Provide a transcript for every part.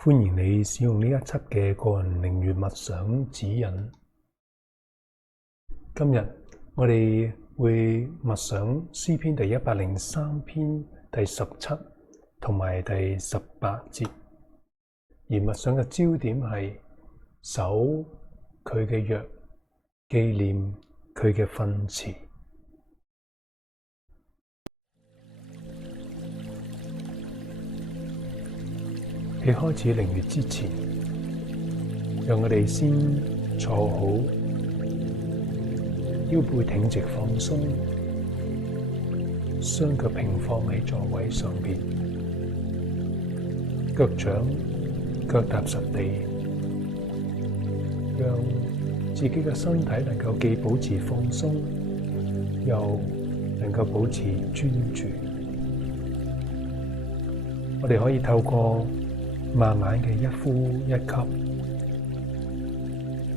歡迎你使用呢一輯嘅個人靈悅默想指引。今日我哋會默想詩篇第103篇第17同埋第18節，而默想嘅焦點係守佢嘅約，紀念佢嘅訓詞。喺開始靈悅之前，讓我哋先坐好，腰背挺直放鬆，雙腳平放喺座位上邊，腳掌腳踏實地，讓自己嘅身體能夠既保持放鬆，又能夠保持專注。我哋可以透過慢慢嘅一呼一吸，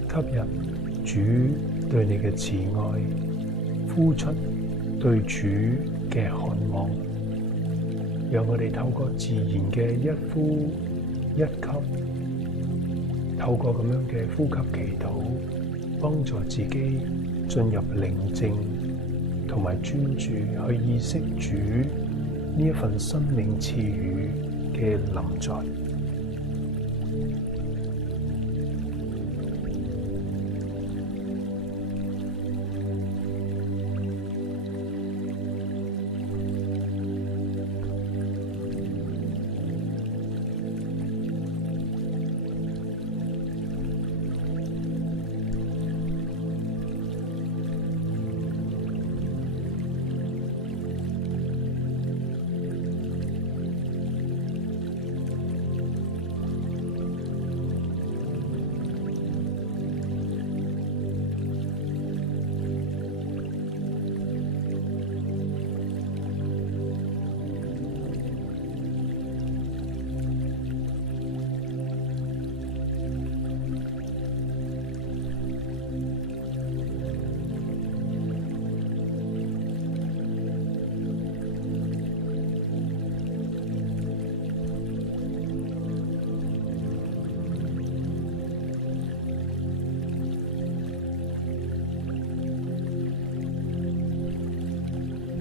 吸入主對你嘅慈愛，呼出對主嘅渴望。讓我哋透過自然嘅一呼一吸，透過咁樣嘅呼吸祈禱，幫助自己進入寧靜同埋專注，去意識主呢一份生命賜予嘅臨在。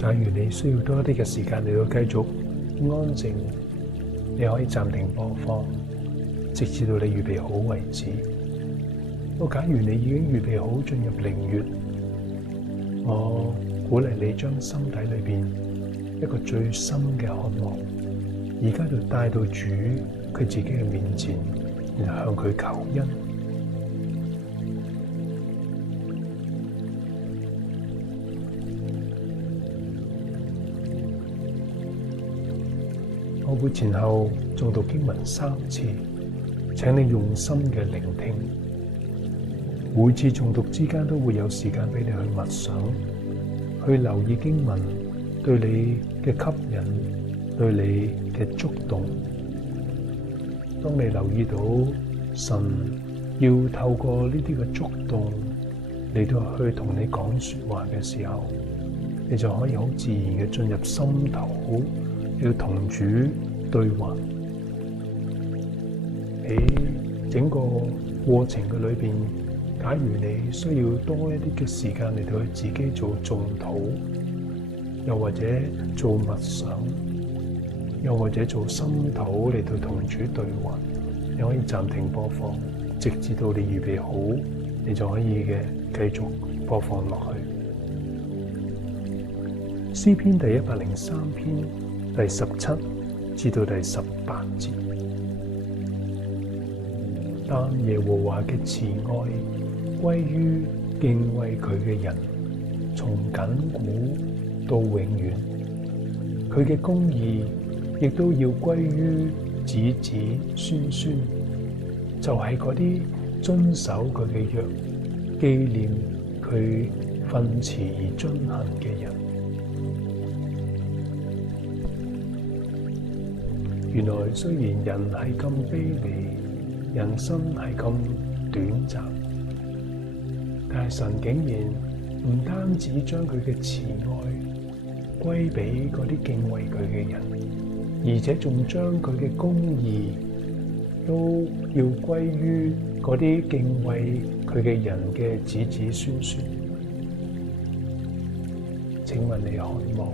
假如你需要多一啲嘅時間嚟到繼續安靜，你可以暫停播放，直至到你預備好為止。假如你已經預備好進入靈悅，我鼓勵你將心底裏邊一個最深嘅渴望，而家就帶到主佢自己嘅面前，然後向佢求恩。我會前後誦讀經文3次，請你用心嘅聆聽。每次誦讀之間都會有時間俾你去默想，去留意經文對你嘅吸引，對你嘅觸動。當你留意到神要透過呢啲嘅觸動嚟到去同你講說話嘅時候，你就可以好自然嘅進入心頭，要同主對話。喺整個過程嘅裏邊，假如你需要多一啲嘅時間嚟到去自己做誦禱，又或者做默想，又或者做心禱嚟到同主對話，你可以暫停播放，直至到你預備好，你就可以嘅繼續播放落去。詩篇第103篇第17至到第18節，但耶和華嘅慈愛歸於敬畏佢嘅人，從亙古到永遠。佢嘅公義亦都要歸於子子孫孫，就係嗰啲遵守佢嘅約，紀念佢訓詞而遵行嘅人。原來雖然人係咁卑微，人生係咁短暫，但係神竟然唔單止將佢嘅慈愛歸俾嗰啲敬畏佢嘅人，而且仲將佢嘅公義都要歸於嗰啲敬畏佢嘅人嘅子子孫孫。請問你渴望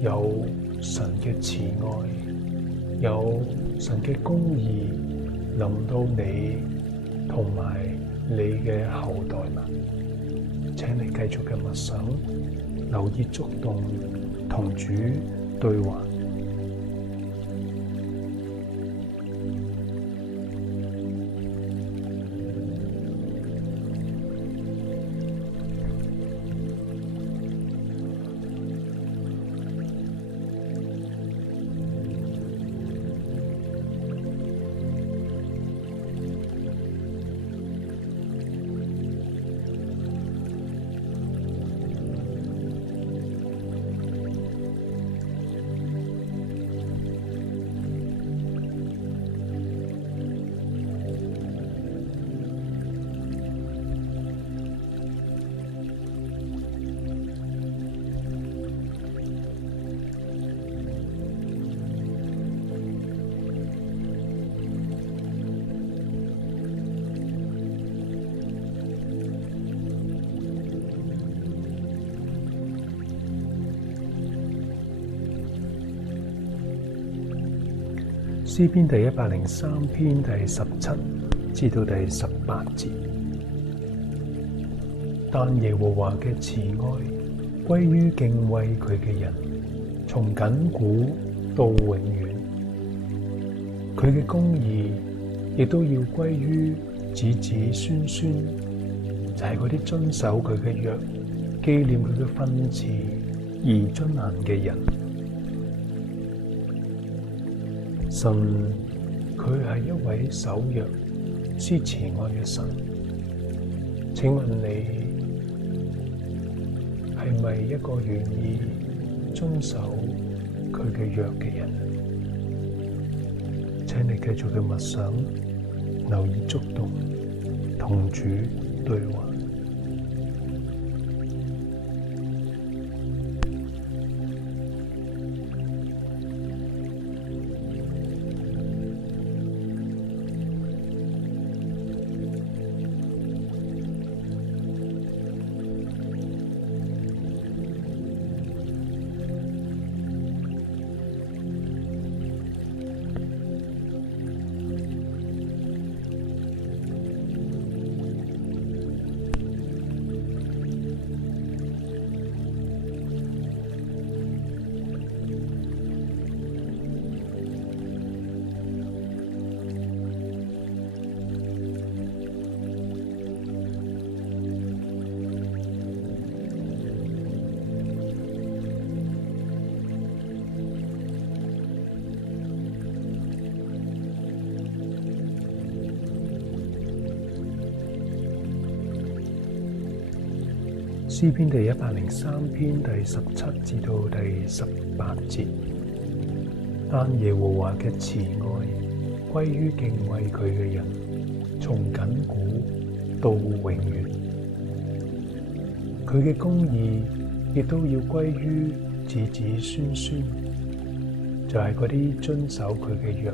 有神嘅慈愛，有神嘅公義臨到你同埋你嘅後代嗎？請你繼續嘅默想，留意觸動，同主對話。詩篇第103篇第17至到第18節，但耶和華嘅慈愛歸於敬畏佢嘅人，從亙古到永遠。佢嘅公義亦都要歸於子子孫孫，就係嗰啲遵守佢嘅約、紀念佢嘅訓詞而遵行嘅人。神佢係一位守約、施慈愛嘅神。請問你係咪一個願意遵守佢嘅約嘅人？請你繼續嘅默想，留意觸動，同主對話。詩篇第103篇第17至到第18節，但耶和華嘅慈愛歸於敬畏佢嘅人，從亙古到永遠。佢嘅公義亦都要歸於子子孫孫，就係嗰啲遵守佢嘅約、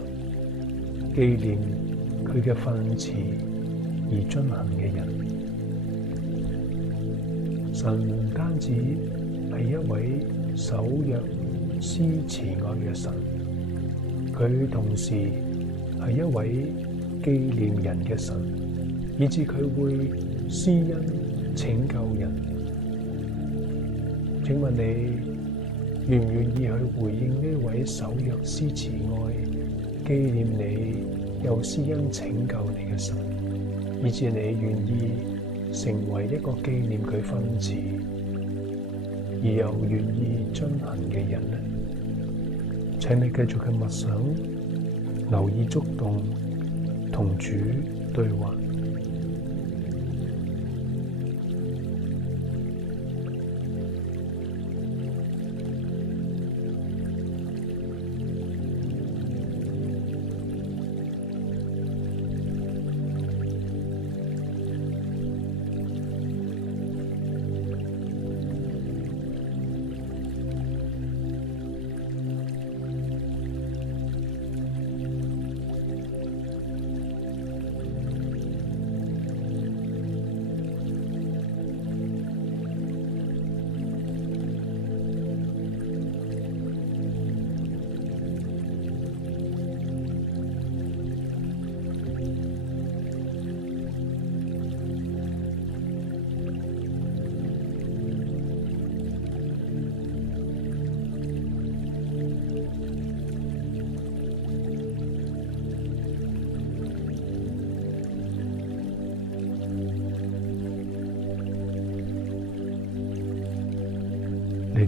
紀念佢嘅訓詞而遵行嘅人。神唔單止係一位守約、施慈愛嘅神，佢同時係一位紀念人嘅神，以致佢會施恩拯救人。請問你願唔願意去回應呢位守約、施慈愛、紀念你又施恩拯救你嘅神，以致你願意成為一個紀念佢訓詞而又願意遵行嘅人呢？請你繼續嘅默想，留意觸動，同主對話。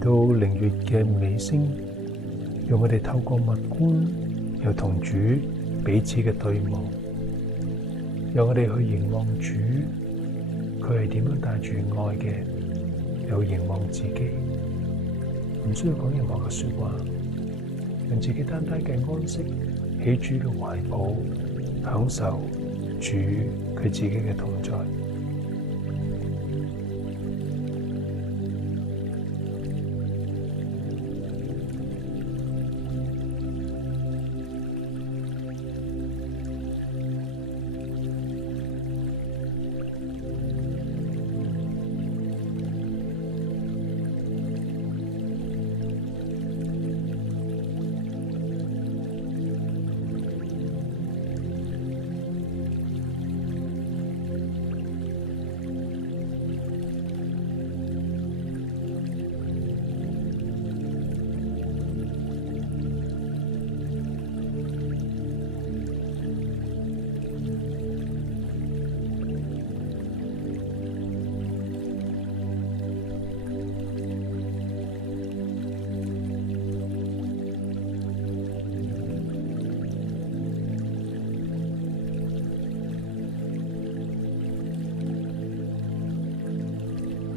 到靈月嘅尾聲，讓我哋透過默觀，又同主彼此嘅對望，讓我哋去凝望主，佢係點樣帶住愛嘅，又凝望自己，唔需要講任何嘅說話，讓自己單單嘅安息喺主嘅懷抱，享受主佢自己嘅同在。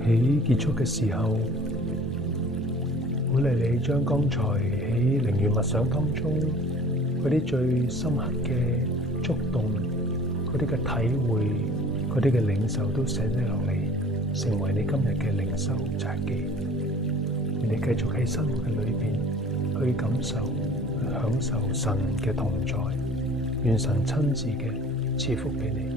喺結束嘅時候，鼓勵你將剛才喺靈月默想當中嗰啲最深刻嘅觸動、嗰啲嘅體會、嗰啲嘅領受都寫低落嚟，成為你今日嘅靈修札記。你繼續喺生活嘅裏邊去感受、去享受神嘅同在，願神親自嘅賜福俾你。